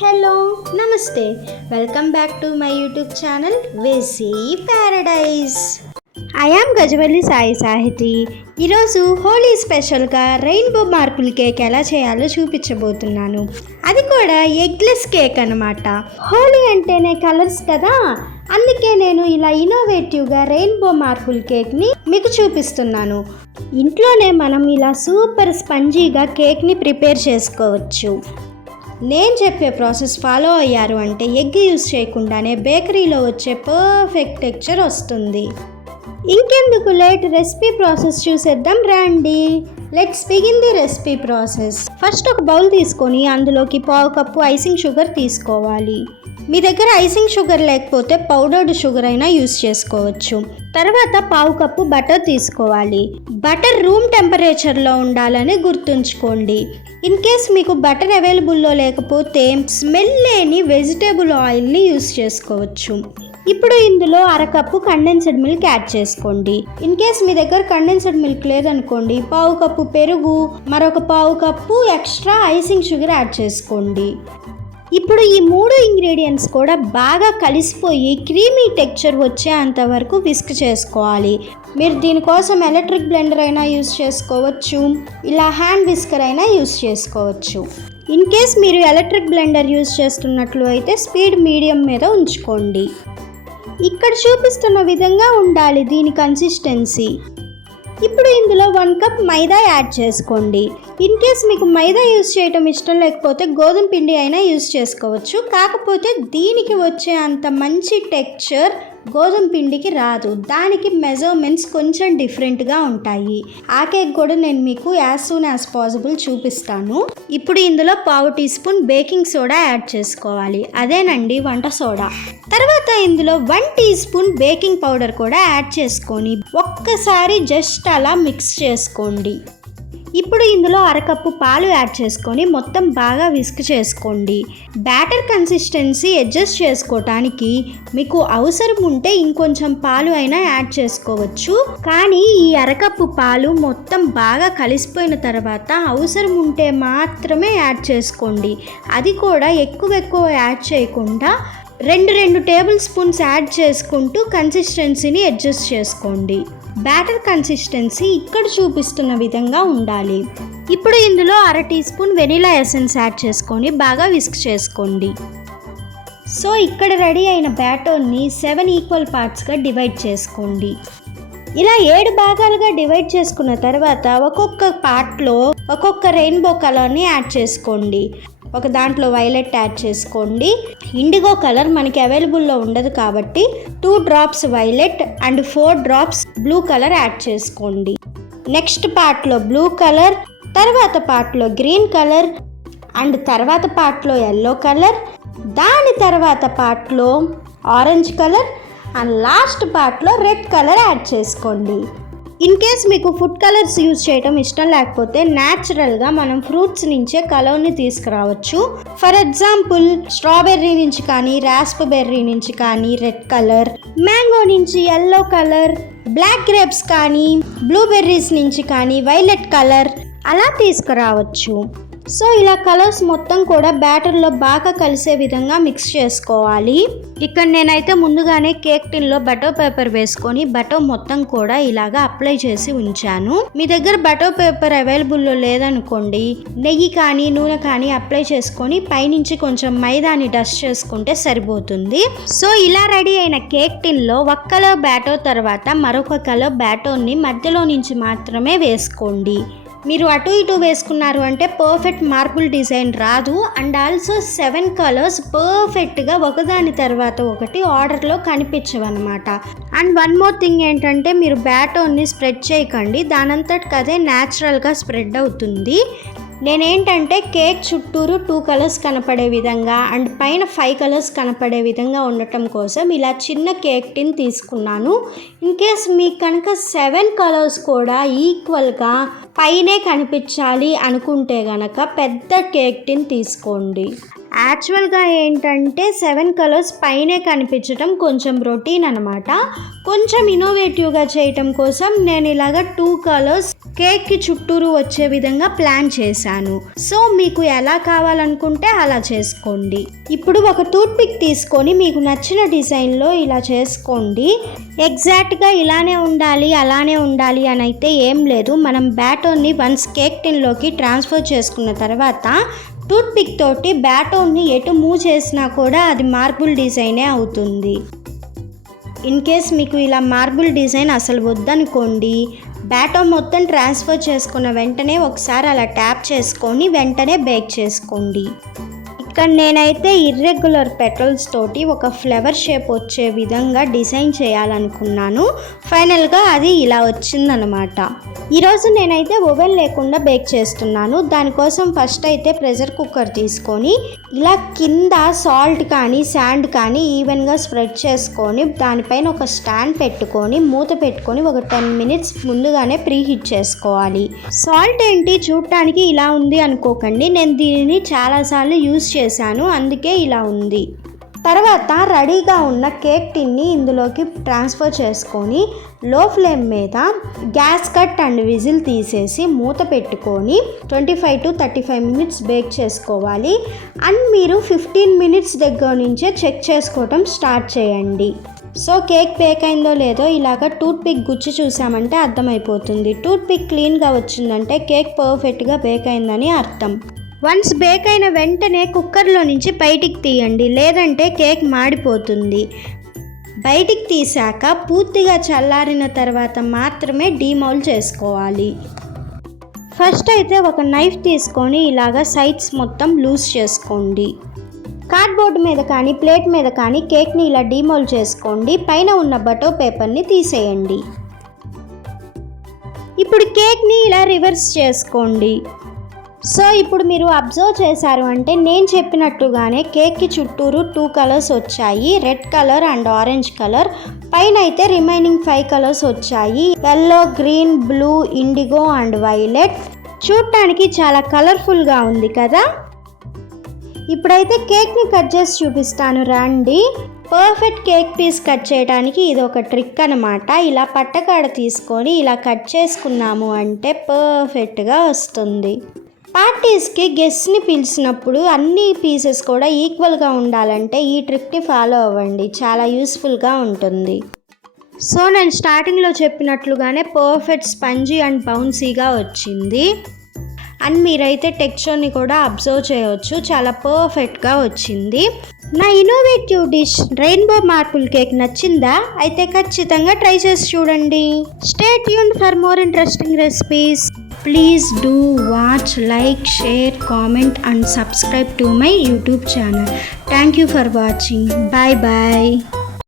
Hello నమస్తే. Welcome back to my YouTube channel వెసీ paradise I am Gajavalli Sai Sahithi ఈరోజు హోలీ స్పెషల్గా rainbow marble cake ఎలా చేయాలో చూపించబోతున్నాను. అది కూడా ఎగ్లెస్ కేక్ అనమాట హోలీ అంటేనే కలర్స్ కదా? అందుకే నేను ఇలా ఇన్నోవేటివ్గా రెయిన్బో మార్పుల్ కేక్ని మీకు చూపిస్తున్నాను. ఇంట్లోనే మనం ఇలా సూపర్ స్పంజీగా కేక్ని ప్రిపేర్ చేసుకోవచ్చు. నేను చెప్పే ప్రాసెస్ ఫాలో అయ్యారు అంటే ఎగ్ యూస్ చేయకుండానే బేకరీలో వచ్చే పర్ఫెక్ట్ టెక్చర్ వస్తుంది. ఇంకెందుకు లేట్ రెసిపీ ప్రాసెస్ చూసేద్దాం రండి. Let's begin the recipe process first ఒక బౌల్ తీసుకొని అందులోకి పావు కప్పు ఐసింగ్ షుగర్ తీసుకోవాలి. మీ దగ్గర ఐసింగ్ షుగర్ లేకపోతే పౌడర్డ్ షుగర్ అయినా యూస్ చేసుకోవచ్చు. తర్వాత పావు కప్పు బటర్ తీసుకోవాలి. బటర్ రూమ్ టెంపరేచర్లో ఉండాలని గుర్తుంచుకోండి. ఇన్ కేస్ మీకు బటర్ అవైలబుల్లో లేకపోతే స్మెల్ లేని వెజిటేబుల్ ఆయిల్ని యూస్ చేసుకోవచ్చు. ఇప్పుడు ఇందులో అరకప్పు కండెన్స్డ్ మిల్క్ యాడ్ చేసుకోండి. ఇన్ కేస్ మీ దగ్గర కండెన్స్డ్ మిల్క్ లేదనుకోండి పావు కప్పు పెరుగు మరొక పావు cup extra icing sugar add చేసుకోండి. ఇప్పుడు ఈ మూడు ఇంగ్రీడియంట్స్ కూడా బాగా కలిసిపోయి క్రీమీ టెక్చర్ వచ్చేంత వరకు విస్క్ చేసుకోవాలి. మీరు దీనికోసం ఎలక్ట్రిక్ బ్లెండర్ అయినా యూస్ చేసుకోవచ్చు ఇలా హ్యాండ్ విస్కర్ అయినా యూస్ చేసుకోవచ్చు. ఇన్ కేస్ మీరు ఎలక్ట్రిక్ బ్లెండర్ యూస్ చేస్తున్నట్లు అయితే స్పీడ్ మీడియం మీద ఉంచుకోండి. ఇక్కడ చూపిస్తున్న విధంగా ఉండాలి దీని కన్సిస్టెన్సీ ఇప్పుడు ఇందులో వన్ కప్ మైదా యాడ్ చేసుకోండి. ఇన్ కేస్ మీకు మైదా యూస్ చేయటం ఇష్టం లేకపోతే గోధుమ పిండి అయినా యూస్ చేసుకోవచ్చు. కాకపోతే దీనికి వచ్చే అంత మంచి టెక్చర్ గోధుమ పిండికి రాదు. దానికి మెజర్మెంట్స్ కొంచెం డిఫరెంట్గా ఉంటాయి. ఆ కేక్ కూడా నేను మీకు యాజ్ సూన్ యాజ్ పాసిబుల్ చూపిస్తాను. ఇప్పుడు ఇందులో పావు teaspoon baking soda add చేసుకోవాలి. అదేనండి వంట సోడా. తర్వాత ఇందులో one teaspoon baking powder కూడా యాడ్ చేసుకొని ఒక్కసారి జస్ట్ అలా మిక్స్ చేసుకోండి. ఇప్పుడు ఇందులో అరకప్పు పాలు యాడ్ చేసుకొని మొత్తం బాగా విస్క్ చేసుకోండి. బ్యాటర్ కన్సిస్టెన్సీ అడ్జస్ట్ చేసుకోవటానికి మీకు అవసరం ఉంటే ఇంకొంచెం పాలు అయినా యాడ్ చేసుకోవచ్చు. కానీ ఈ అరకప్పు పాలు మొత్తం బాగా కలిసిపోయిన తర్వాత అవసరం ఉంటే మాత్రమే యాడ్ చేసుకోండి. అది కూడా ఎక్కువ ఎక్కువ యాడ్ చేయకుండా రెండు రెండు టేబుల్ స్పూన్స్ యాడ్ చేసుకుంటూ కన్సిస్టెన్సీని అడ్జస్ట్ చేసుకోండి. బ్యాటర్ కన్సిస్టెన్సీ ఇక్కడ చూపిస్తున్న విధంగా ఉండాలి. ఇప్పుడు ఇందులో అర teaspoon vanilla essence add చేసుకొని బాగా విస్క్ చేసుకోండి. సో ఇక్కడ రెడీ అయిన బ్యాటర్ని సెవెన్ ఈక్వల్ పార్ట్స్గా డివైడ్ చేసుకోండి. ఇలా ఏడు భాగాలుగా డివైడ్ చేసుకున్న తర్వాత ఒక్కొక్క పార్ట్లో ఒక్కొక్క రెయిన్బో కలర్ని యాడ్ చేసుకోండి. ఒక దాంట్లో వైలెట్ యాడ్ చేసుకోండి. ఇండిగో కలర్ మనకి అవైలబుల్లో ఉండదు కాబట్టి two drops violet and four drops blue color add చేసుకోండి. నెక్స్ట్ పార్ట్లో బ్లూ కలర్ తర్వాత పార్ట్లో గ్రీన్ కలర్ అండ్ తర్వాత పార్ట్లో ఎల్లో కలర్ దాని తర్వాత పార్ట్లో ఆరెంజ్ కలర్ అండ్ లాస్ట్ పార్ట్లో రెడ్ కలర్ యాడ్ చేసుకోండి. ఇన్ కేస్ మీకు ఫుడ్ కలర్స్ యూజ్ చేయడం ఇష్టం లేకపోతే న్యాచురల్గా మనం ఫ్రూట్స్ నుంచే కలర్ని తీసుకురావచ్చు. ఫర్ ఎగ్జాంపుల్ స్ట్రాబెర్రీ నుంచి కానీ రాస్పబెర్రీ నుంచి కానీ రెడ్ కలర్ మ్యాంగో నుంచి ఎల్లో కలర్ బ్లాక్ గ్రేప్స్ కానీ బ్లూబెర్రీస్ నుంచి కానీ వైలెట్ కలర్ అలా తీసుకురావచ్చు. సో ఇలా కలర్స్ మొత్తం కూడా బ్యాటర్లో బాగా కలిసే విధంగా మిక్స్ చేసుకోవాలి. ఇక్కడ నేనైతే ముందుగానే కేక్ టిన్లో బటర్ పేపర్ వేసుకొని బటర్ మొత్తం కూడా ఇలాగా అప్లై చేసి ఉంచాను. మీ దగ్గర బటర్ పేపర్ అవైలబుల్లో లేదనుకోండి నెయ్యి కానీ నూనె కానీ అప్లై చేసుకొని పైనుంచి కొంచెం మైదాని డస్ట్ చేసుకుంటే సరిపోతుంది. సో ఇలా రెడీ అయిన కేక్ టిన్లో ఒక కలర్ బ్యాటర్ తర్వాత మరొక కలర్ బ్యాటర్ని మధ్యలో నుంచి మాత్రమే వేసుకోండి. మీరు అటు ఇటు వేసుకున్నారు అంటే పర్ఫెక్ట్ మార్బుల్ డిజైన్ రాదు. అండ్ ఆల్సో సెవెన్ కలర్స్ పర్ఫెక్ట్గా ఒకదాని తర్వాత ఒకటి ఆర్డర్లో కనిపించవన్నమాట. అండ్ వన్ మోర్ థింగ్ ఏంటంటే మీరు బ్యాటోన్ని స్ప్రెడ్ చేయకండి. దానంతటికి అదే న్యాచురల్గా స్ప్రెడ్ అవుతుంది. నేనేంటంటే కేక్ చుట్టూరు టూ కలర్స్ కనపడే విధంగా అండ్ పైన ఫైవ్ కలర్స్ కనపడే విధంగా ఉండటం కోసం ఇలా చిన్న కేక్ టిన్ తీసుకున్నాను. ఇన్ కేస్ మీకు కనుక సెవెన్ కలర్స్ కూడా ఈక్వల్గా పైనే కనిపించాలి అనుకుంటే గనక పెద్ద కేక్ టిన్ తీసుకోండి. యాక్చువల్గా ఏంటంటే సెవెన్ కలర్స్ పైనే కనిపించడం కొంచెం రొటీన్ అనమాట కొంచెం ఇన్నోవేటివ్గా చేయటం కోసం నేను ఇలాగ టూ కలర్స్ కేక్కి చుట్టూరు వచ్చే విధంగా ప్లాన్ చేశాను. సో మీకు ఎలా కావాలనుకుంటే అలా చేసుకోండి. ఇప్పుడు ఒక టూత్ పిక్ తీసుకొని మీకు నచ్చిన డిజైన్లో ఇలా చేసుకోండి. ఎగ్జాక్ట్గా ఇలానే ఉండాలి అలానే ఉండాలి అని అయితే ఏం లేదు. మనం బ్యాటర్ని వన్స్ కేక్ టిన్లోకి ట్రాన్స్ఫర్ చేసుకున్న తర్వాత టూత్ పిక్ తోటి బ్యాటోన్ని ఎటు మూవ్ చేసినా కూడా అది మార్బుల్ డిజైనే అవుతుంది. ఇన్ కేస్ మీకు ఇలా మార్బుల్ డిజైన్ అసలు వద్దనుకోండి బ్యాటో మొత్తం ట్రాన్స్ఫర్ చేసుకున్న వెంటనే ఒకసారి అలా ట్యాప్ చేసుకొని వెంటనే బేక్ చేసుకోండి. ఇక్కడ నేనైతే ఇర్రెగ్యులర్ పెటల్స్ తోటి ఒక ఫ్లవర్ షేప్ వచ్చే విధంగా డిజైన్ చేయాలనుకున్నాను. ఫైనల్గా అది ఇలా వచ్చిందనమాట ఈరోజు నేనైతే ఓవెన్ లేకుండా బేక్ చేస్తున్నాను. దానికోసం ఫస్ట్ అయితే ప్రెషర్ కుక్కర్ తీసుకొని ఇలా కింద సాల్ట్ కానీ శాండ్ కానీ ఈవెన్గా స్ప్రెడ్ చేసుకొని దానిపైన ఒక స్టాండ్ పెట్టుకొని మూత పెట్టుకొని ఒక టెన్ మినిట్స్ ముందుగానే ప్రీ హీట్ చేసుకోవాలి. సాల్ట్ ఏంటి? చూడటానికి ఇలా ఉంది అనుకోకండి. నేను దీనిని చాలాసార్లు యూజ్ చేశాను అందుకే ఇలా ఉంది. తర్వాత రెడీగా ఉన్న కేక్ టిన్ని ఇందులోకి ట్రాన్స్ఫర్ చేసుకొని లో ఫ్లేమ్ మీద గ్యాస్ కట్ అండ్ విజిల్ తీసేసి మూత పెట్టుకొని twenty five to thirty five minutes bake చేసుకోవాలి. అండ్ మీరు ఫిఫ్టీన్ మినిట్స్ దగ్గర నుంచే చెక్ చేసుకోవటం స్టార్ట్ చేయండి. సో కేక్ బేక్ అయిందో లేదో ఇలాగ టూత్ పిక్ గుచ్చి చూసామంటే అర్థమైపోతుంది. టూత్ పిక్ క్లీన్గా వచ్చిందంటే కేక్ పర్ఫెక్ట్గా బేక్ అయిందని అర్థం. వన్స్ బేక్ అయిన వెంటనే కుక్కర్లో నుంచి బయటికి తీయండి లేదంటే కేక్ మాడిపోతుంది. బయటికి తీసాక పూర్తిగా చల్లారిన తర్వాత మాత్రమే డీమౌల్ చేసుకోవాలి. ఫస్ట్ అయితే ఒక నైఫ్ తీసుకొని ఇలాగ సైడ్స్ మొత్తం లూజ్ చేసుకోండి. కార్డ్బోర్డ్ మీద కానీ ప్లేట్ మీద కానీ కేక్ని ఇలా డీమోల్ చేసుకోండి. పైన ఉన్న బటో పేపర్ని తీసేయండి. ఇప్పుడు కేక్ని ఇలా రివర్స్ చేసుకోండి. సో ఇప్పుడు మీరు అబ్జర్వ్ చేశారు అంటే నేను చెప్పినట్టుగానే కేక్కి చుట్టూరు టూ కలర్స్ వచ్చాయి. Red color and orange color పైన అయితే రిమైనింగ్ ఫైవ్ కలర్స్ వచ్చాయి. Yellow green blue indigo and violet చూడటానికి చాలా కలర్ఫుల్గా ఉంది కదా? ఇప్పుడైతే కేక్ని కట్ చేసి చూపిస్తాను రండి. పర్ఫెక్ట్ కేక్ పీస్ కట్ చేయడానికి ఇది ఒక ట్రిక్ అనమాట ఇలా పట్టకాడ తీసుకొని ఇలా కట్ చేసుకున్నాము అంటే పర్ఫెక్ట్గా వస్తుంది. పార్టీస్కి గెస్ట్ని పిలిచినప్పుడు అన్ని పీసెస్ కూడా ఈక్వల్గా ఉండాలంటే ఈ ట్రిక్ని ఫాలో అవ్వండి. చాలా యూస్ఫుల్గా ఉంటుంది. సో నేను స్టార్టింగ్లో చెప్పినట్లుగానే పర్ఫెక్ట్ స్పంజీ అండ్ బౌన్సీగా వచ్చింది. అండ్ మీరైతే టెక్స్చర్ని కూడా అబ్జర్వ్ చేయవచ్చు చాలా పర్ఫెక్ట్గా వచ్చింది. నా innovative dish rainbow marble cake నచ్చిందా? అయితే ఖచ్చితంగా ట్రై చేసి చూడండి. Stay tune for more interesting recipes. Please do watch, like, share, comment and subscribe to my YouTube channel. Thank you for watching. Bye bye.